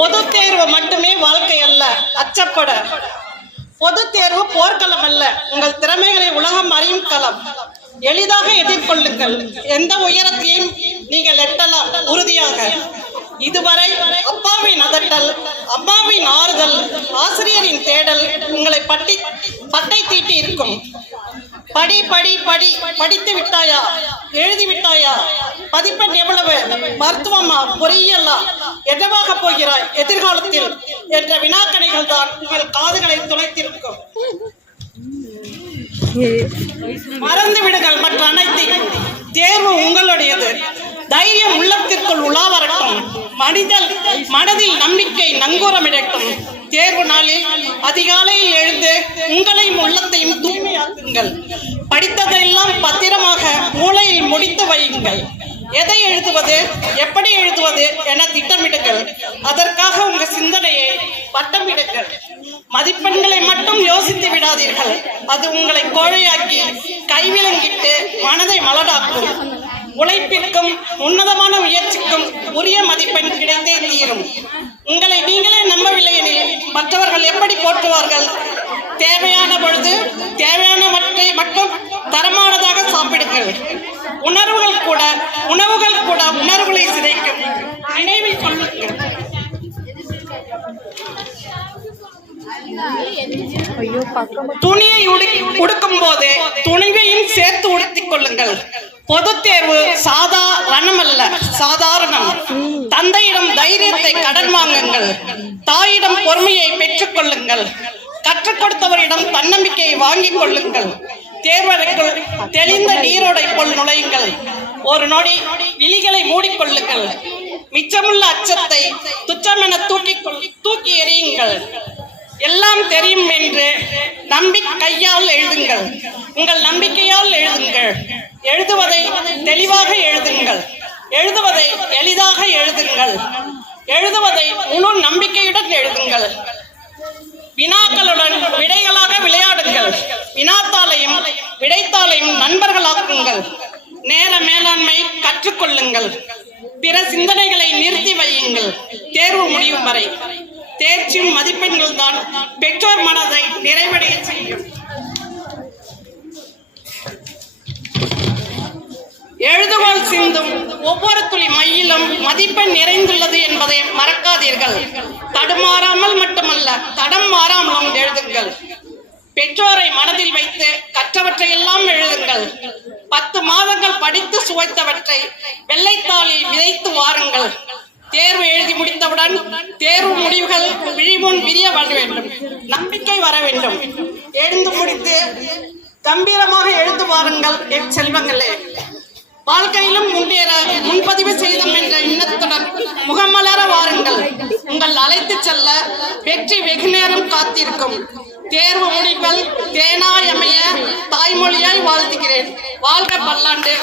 பொது தேர்வு மட்டுமே வாழ்க்கை அல்ல, அச்சப்பட. பொது தேர்வு போர்க்களம் அல்ல, உங்கள் திறமைகளை உலகம் அறியும் களம். எளிதாக எதிர்கொள்ளுங்கள், எந்த உயரத்தையும் நீங்கள் எட்டலாம் உறுதியாக. இதுவரை அப்பாவின் அதட்டல், அம்மாவின் ஆறுதல், ஆசிரியரின் தேடல் உங்களை பட்டை தீட்டி இருக்கும். படி படி படி, படித்து விட்டாயா, எழுதி விட்டாயா, மதிப்பெண் எவ்வளவு, மருத்துவமா, பொறியியலா, என்னவாக போகிறாய் எதிர்காலத்தில் என்ற வினாக்கணைகள் தான் உங்கள் காதுகளை துளைத்திருக்கும். மறந்து விடுங்கள் மற்ற அனைத்தையும், தேர்வு உங்களுடையது. தைரியம் உள்ளத்திற்குள் உலா வரட்டும், மனதில் நம்பிக்கை நங்கூரமிடட்டும். தேர்வு நாளில் அதிகாலையில் எழுந்து உங்களையும் உள்ளத்தையும் தூய்மையாக்குங்கள். படித்ததெல்லாம் பத்திரமாக மூளையில் முடித்து வையுங்கள். எதை எழுதுவது, எப்படி எழுதுவது என திட்டமிடுங்கள். அதற்காக உங்கள் சிந்தனையை வட்டமிடுங்கள். மதிப்பெண்களை மட்டும் யோசித்து விடாதீர்கள், அது உங்களை கோழையாக்கி கைவிலங்கிட்டு மனதை மலடாக்கும். உழைப்பிற்கும் உன்னதமான முயற்சிக்கும் உரிய மதிப்பெண் கிடைத்தே தீரும். உங்களை நீங்களே நம்பவில்லை எனில் மற்றவர்கள் எப்படி போற்றுவார்கள்? தேவையான பொழுது தேவையானவற்றை மட்டும் தரமானதாக சாப்பிடுங்கள். உணவுகள் கூட உணர்வுகளை சிதைக்கும், நினைவில் கொள்ளுங்கள். துணியை உடுக்கும் போது துணிவையும் சேர்த்து உடுத்திக் கொள்ளுங்கள். பொது தேர்வு சாதாரணமல்ல, சாதாரணம். தந்தையிடம் தைரியத்தை கடன் வாங்குங்கள். தாயிடம் பொறுமையை பெற்றுக் கொள்ளுங்கள். கற்றுக் கொடுத்தவரிடம் தன்னம்பிக்கையை வாங்கிக் கொள்ளுங்கள். தேர்வறைக்குள் தெளிந்த நீரோடை போல் நுழையுங்கள். ஒரு நொடி விழிகளை மூடிக்கொள்ளுங்கள். மிச்சமுள்ள அச்சத்தை துச்சமென தூக்கி எறியுங்கள். எல்லாம் தெரியும் என்று நம்பிக்கையால் எழுதுங்கள். உங்கள் நம்பிக்கையால் எழுதுங்கள். எழுதுவதை தெளிவாக எழுதுங்கள். எழுதுவதை எளிதாக எழுதுங்கள். எழுதுவதை முழு நம்பிக்கையுடன் எழுதுங்கள். வினாக்களுடன் விடைகளாக விளையாடுங்கள். வினாத்தாளையும் விடைத்தாளையும் நண்பர்களாக்குங்கள். நேர மேலாண்மை கற்றுக்கொள்ளுங்கள். பிற சிந்தனைகளை நிறுத்தி வையுங்கள். தேர்வு முடியும் வரை தேர்ச்சியும் மதிப்பெண்கள் தான் பெற்றோர் மனதை நிறைவடைய செய்யும். எழுதுகோள் சிந்தும் ஒவ்வொரு துளி மையிலும் மதிப்பெண் நிறைந்துள்ளது என்பதை மறக்காதீர்கள். தடுமாறாமல் மட்டுமல்ல, தடம் மாறாமலும் எழுதுங்கள். பெற்றோரை மனதில் வைத்து கற்றவற்றையெல்லாம் எழுதுங்கள். 10 மாதங்கள் படித்து சுவைத்தவற்றை வெள்ளைத்தாளில் விதைத்து வாருங்கள். தேர்வு எழுதி முடித்தவுடன் தேர்வு முடிவுகள் விழிமுன் விரிய வர வேண்டும். நம்பிக்கை வர வேண்டும். எழுந்து முடித்து கம்பீரமாக எழுந்து வாருங்கள் என் செல்வங்களே. வாழ்க்கையிலும் முன்னேற முன்பதிவு செய்தோம் என்ற எண்ணத்துடன் முகமலர வாருங்கள். உங்கள் அழைத்து செல்ல வெற்றி வெகு நேரம் காத்திருக்கும். தேர்வு முடிவுகள் தேனாய் அமைய தாய்மொழியாய் வாழ்த்துகிறேன். வாழ்க பல்லாண்டு.